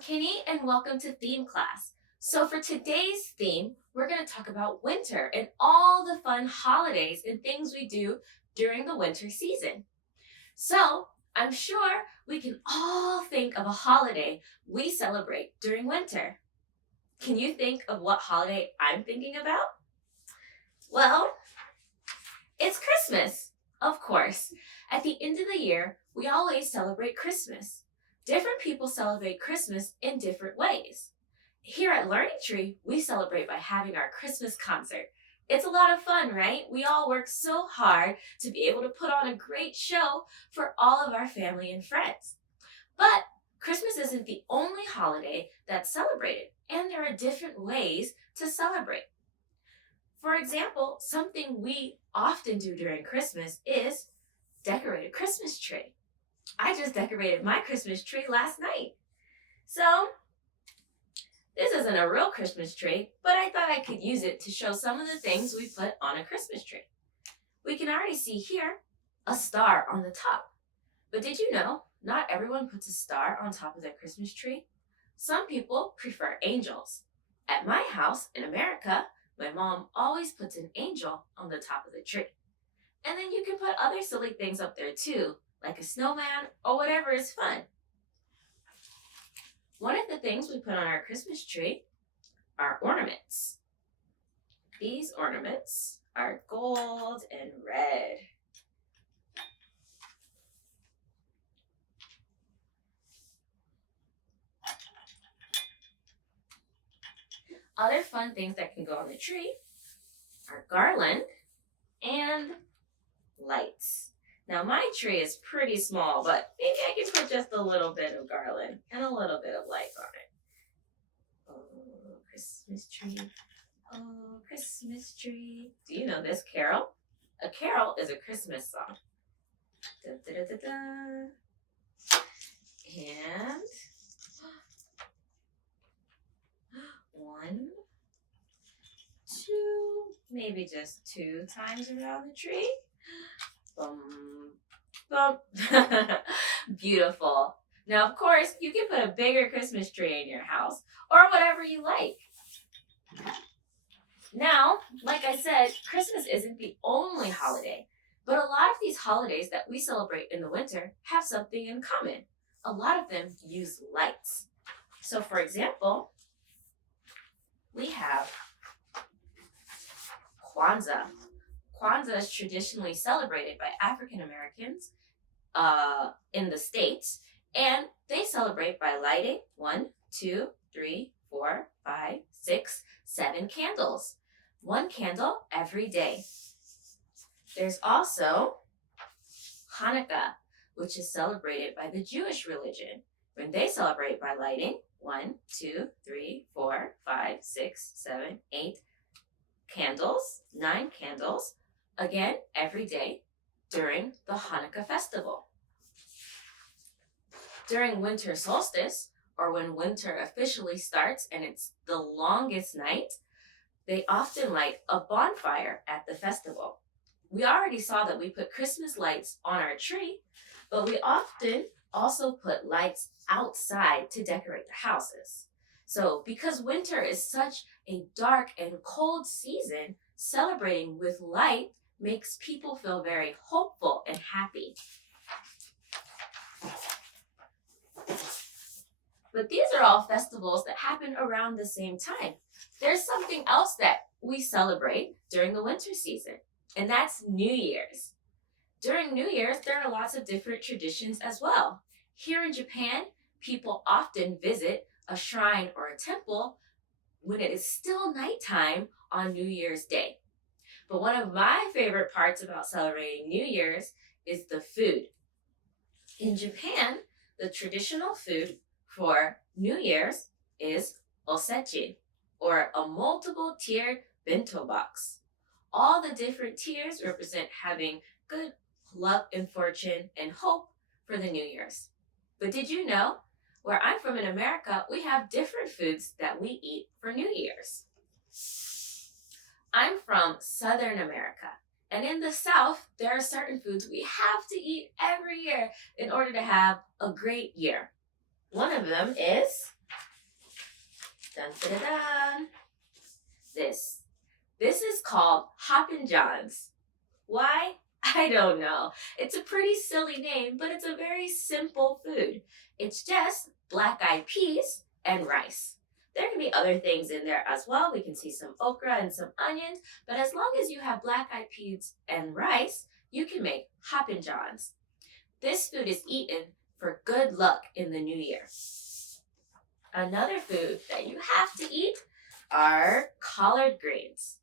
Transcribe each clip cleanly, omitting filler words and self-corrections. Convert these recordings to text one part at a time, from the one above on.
Kenny, and welcome to Theme Class. So for today's theme, we're going to talk about winter and all the fun holidays and things we do during the winter season. So I'm sure we can all think of a holiday we celebrate during winter. Can you think of what holiday I'm thinking about? Well, it's Christmas, of course. At the end of the year, we always celebrate Christmas. Different people celebrate Christmas in different ways. Here at Learning Tree, we celebrate by having our Christmas concert. It's a lot of fun, right? We all work so hard to be able to put on a great show for all of our family and friends. But Christmas isn't the only holiday that's celebrated, and there are different ways to celebrate. For example, something we often do during Christmas is decorate a Christmas tree. I just decorated my Christmas tree last night. So, this isn't a real Christmas tree, but I thought I could use it to show some of the things we put on a Christmas tree. We can already see here a star on the top. But did you know not everyone puts a star on top of their Christmas tree? Some people prefer angels. At my house in America, my mom always puts an angel on the top of the tree. And then you can put other silly things up there too, like a snowman or whatever is fun. One of the things we put on our Christmas tree are ornaments. These ornaments are gold and red. Other fun things that can go on the tree are garland and lights. Now my tree is pretty small, but maybe I can put just a little bit of garland and a little bit of lights on it. Oh, Christmas tree. Oh, Christmas tree. Do you know this carol? A carol is a Christmas song. Da, da, da, da, da. And one, two, maybe just two times around the tree. Boom, boom. Beautiful. Now, of course, you can put a bigger Christmas tree in your house or whatever you like. Now, like I said, Christmas isn't the only holiday, but a lot of these holidays that we celebrate in the winter have something in common. A lot of them use lights. So, for example, we have Kwanzaa. Kwanzaa is traditionally celebrated by African Americans in the States, and they celebrate by lighting 1, 2, 3, 4, 5, 6, 7 candles. One candle every day. There's also Hanukkah, which is celebrated by the Jewish religion, when they celebrate by lighting 1, 2, 3, 4, 5, 6, 7, 8 candles, 9 candles, again every day during the Hanukkah festival. During winter solstice, or when winter officially starts and it's the longest night, they often light a bonfire at the festival. We already saw that we put Christmas lights on our tree, but we often also put lights outside to decorate the houses. So because winter is such a dark and cold season, celebrating with light makes people feel very hopeful and happy. But these are all festivals that happen around the same time. There's something else that we celebrate during the winter season, and that's New Year's. During New Year's, there are lots of different traditions as well. Here in Japan, people often visit a shrine or a temple when it is still nighttime on New Year's Day. But one of my favorite parts about celebrating New Year's is the food. In Japan, the traditional food for New Year's is osechi, or a multiple-tiered bento box. All the different tiers represent having good luck and fortune and hope for the New Year's. But did you know, where I'm from in America, we have different foods that we eat for New Year's. I'm from Southern America, and in the South, there are certain foods we have to eat every year in order to have a great year. One of them is Dun, da, da, da. This is called Hoppin' John's. Why? I don't know. It's a pretty silly name, but it's a very simple food. It's just black-eyed peas and rice. There can be other things in there as well. We can see some okra and some onions, but as long as you have black-eyed peas and rice, you can make Hoppin' John's. This food is eaten for good luck in the new year. Another food that you have to eat are collard greens.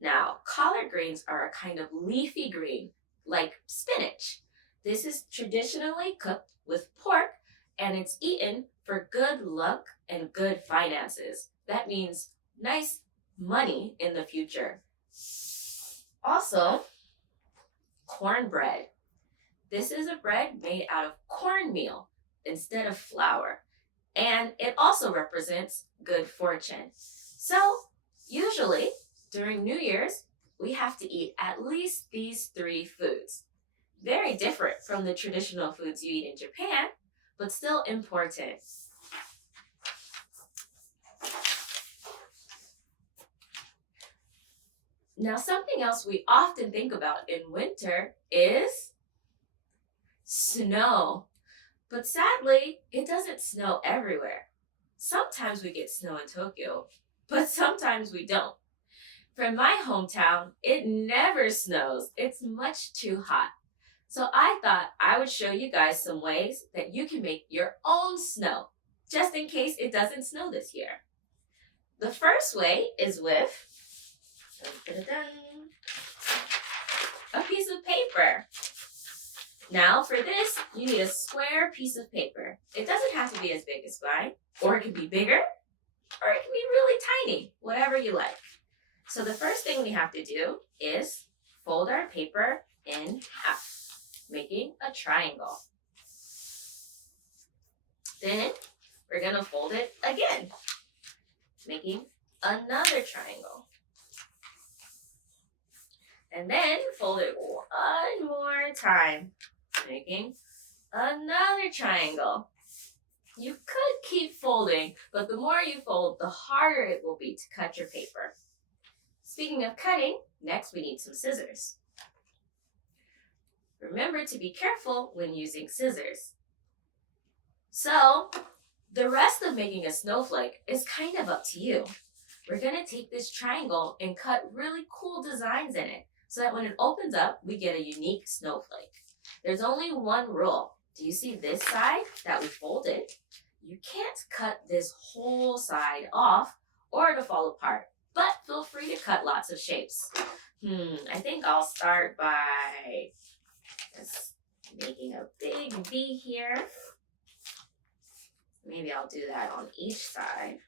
Now, collard greens are a kind of leafy green, like spinach. This is traditionally cooked with pork, and it's eaten for good luck and good finances. That means nice money in the future. Also, cornbread. This is a bread made out of cornmeal instead of flour, and it also represents good fortune. So, usually, during New Year's, we have to eat at least these 3 foods. Very different from the traditional foods you eat in Japan, but still important. Now, something else we often think about in winter is snow. But sadly, it doesn't snow everywhere. Sometimes we get snow in Tokyo, but sometimes we don't. From my hometown, it never snows. It's much too hot. So I thought I would show you guys some ways that you can make your own snow, just in case it doesn't snow this year. The first way is with a piece of paper. Now for this, you need a square piece of paper. It doesn't have to be as big as mine, or it can be bigger, or it can be really tiny, whatever you like. So the first thing we have to do is fold our paper in half, making a triangle. Then we're going to fold it again, making another triangle. And then fold it one more time, making another triangle. You could keep folding, but the more you fold, the harder it will be to cut your paper. Speaking of cutting, next we need some scissors. Remember to be careful when using scissors. So, the rest of making a snowflake is kind of up to you. We're going to take this triangle and cut really cool designs in it so that when it opens up, we get a unique snowflake. There's only one rule. Do you see this side that we folded? You can't cut this whole side off or it'll fall apart, but feel free to cut lots of shapes. I think I'll start by just making a big V here. Maybe I'll do that on each side.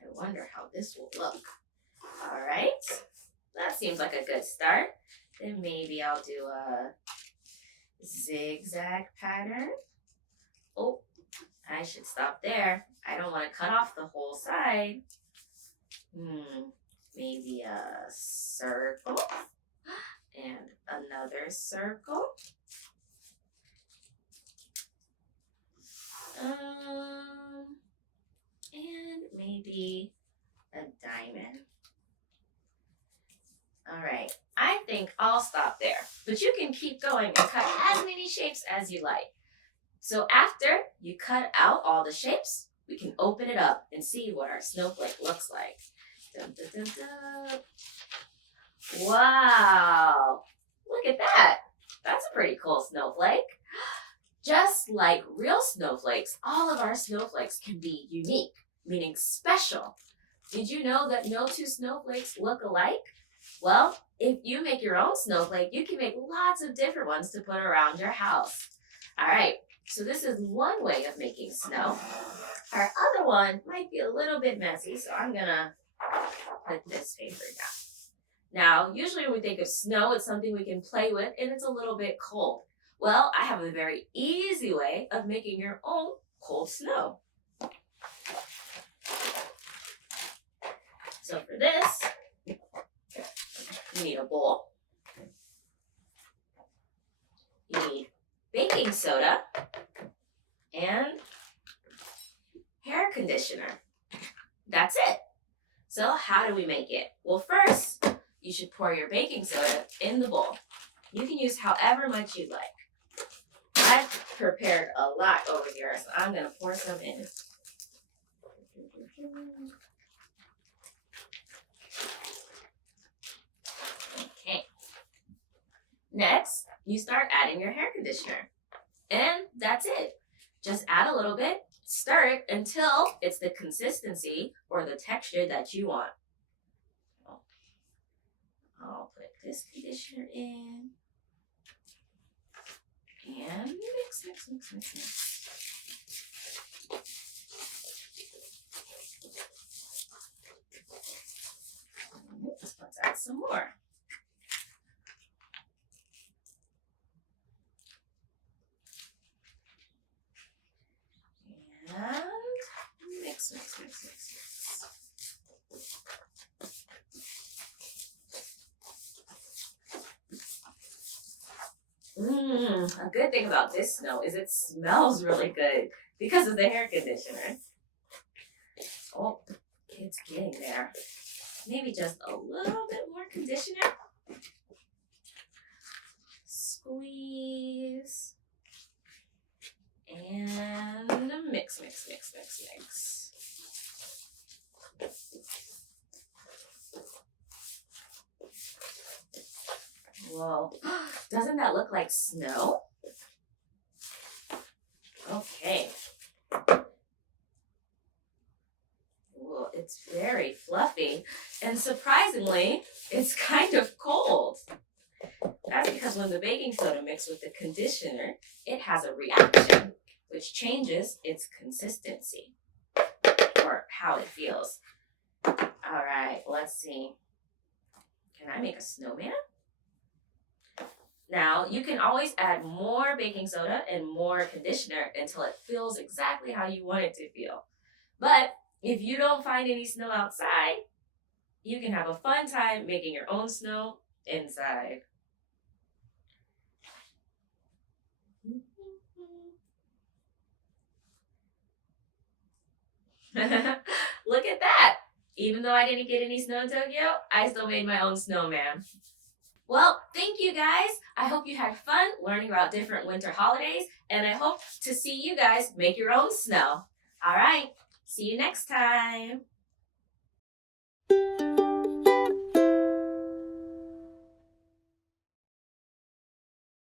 I wonder how this will look. All right, that seems like a good start. Then maybe I'll do a zigzag pattern. Oh, I should stop there. I don't want to cut off the whole side. Maybe a circle and another circle. And maybe a diamond. All right, I think I'll stop there, but you can keep going and cut as many shapes as you like. So after you cut out all the shapes, we can open it up and see what our snowflake looks like. Dun, dun, dun, dun. Wow, look at that. That's a pretty cool snowflake. Just like real snowflakes, all of our snowflakes can be unique, meaning special. Did you know that no 2 snowflakes look alike? Well, if you make your own snowflake, you can make lots of different ones to put around your house. All right, so this is one way of making snow. Our other one might be a little bit messy, so I'm gonna put this paper down. Now, usually when we think of snow, it's something we can play with and it's a little bit cold. Well, I have a very easy way of making your own cold snow. So for this, you need a bowl. You need baking soda conditioner. That's it. So how do we make it? Well, first, you should pour your baking soda in the bowl. You can use however much you'd like. I've prepared a lot over here, so I'm going to pour some in. Okay. Next, you start adding your hair conditioner. And that's it. Just add a little bit, stir it until it's the consistency or the texture that you want. I'll put this conditioner in. And mix. Let's add some more. And mix. A good thing about this snow is it smells really good because of the hair conditioner. Oh, it's getting there. Maybe just a little bit more conditioner. Squeeze. And mix. Whoa, doesn't that look like snow? Okay. Well, it's very fluffy, and surprisingly, it's kind of cold. That's because when the baking soda mixed with the conditioner, it has a reaction, which changes its consistency, or how it feels. All right, let's see. Can I make a snowman? Now, you can always add more baking soda and more conditioner until it feels exactly how you want it to feel. But if you don't find any snow outside, you can have a fun time making your own snow inside. Look at that! Even though I didn't get any snow in Tokyo, I still made my own snowman. Well, thank you guys. I hope you had fun learning about different winter holidays, and I hope to see you guys make your own snow. All right, see you next time.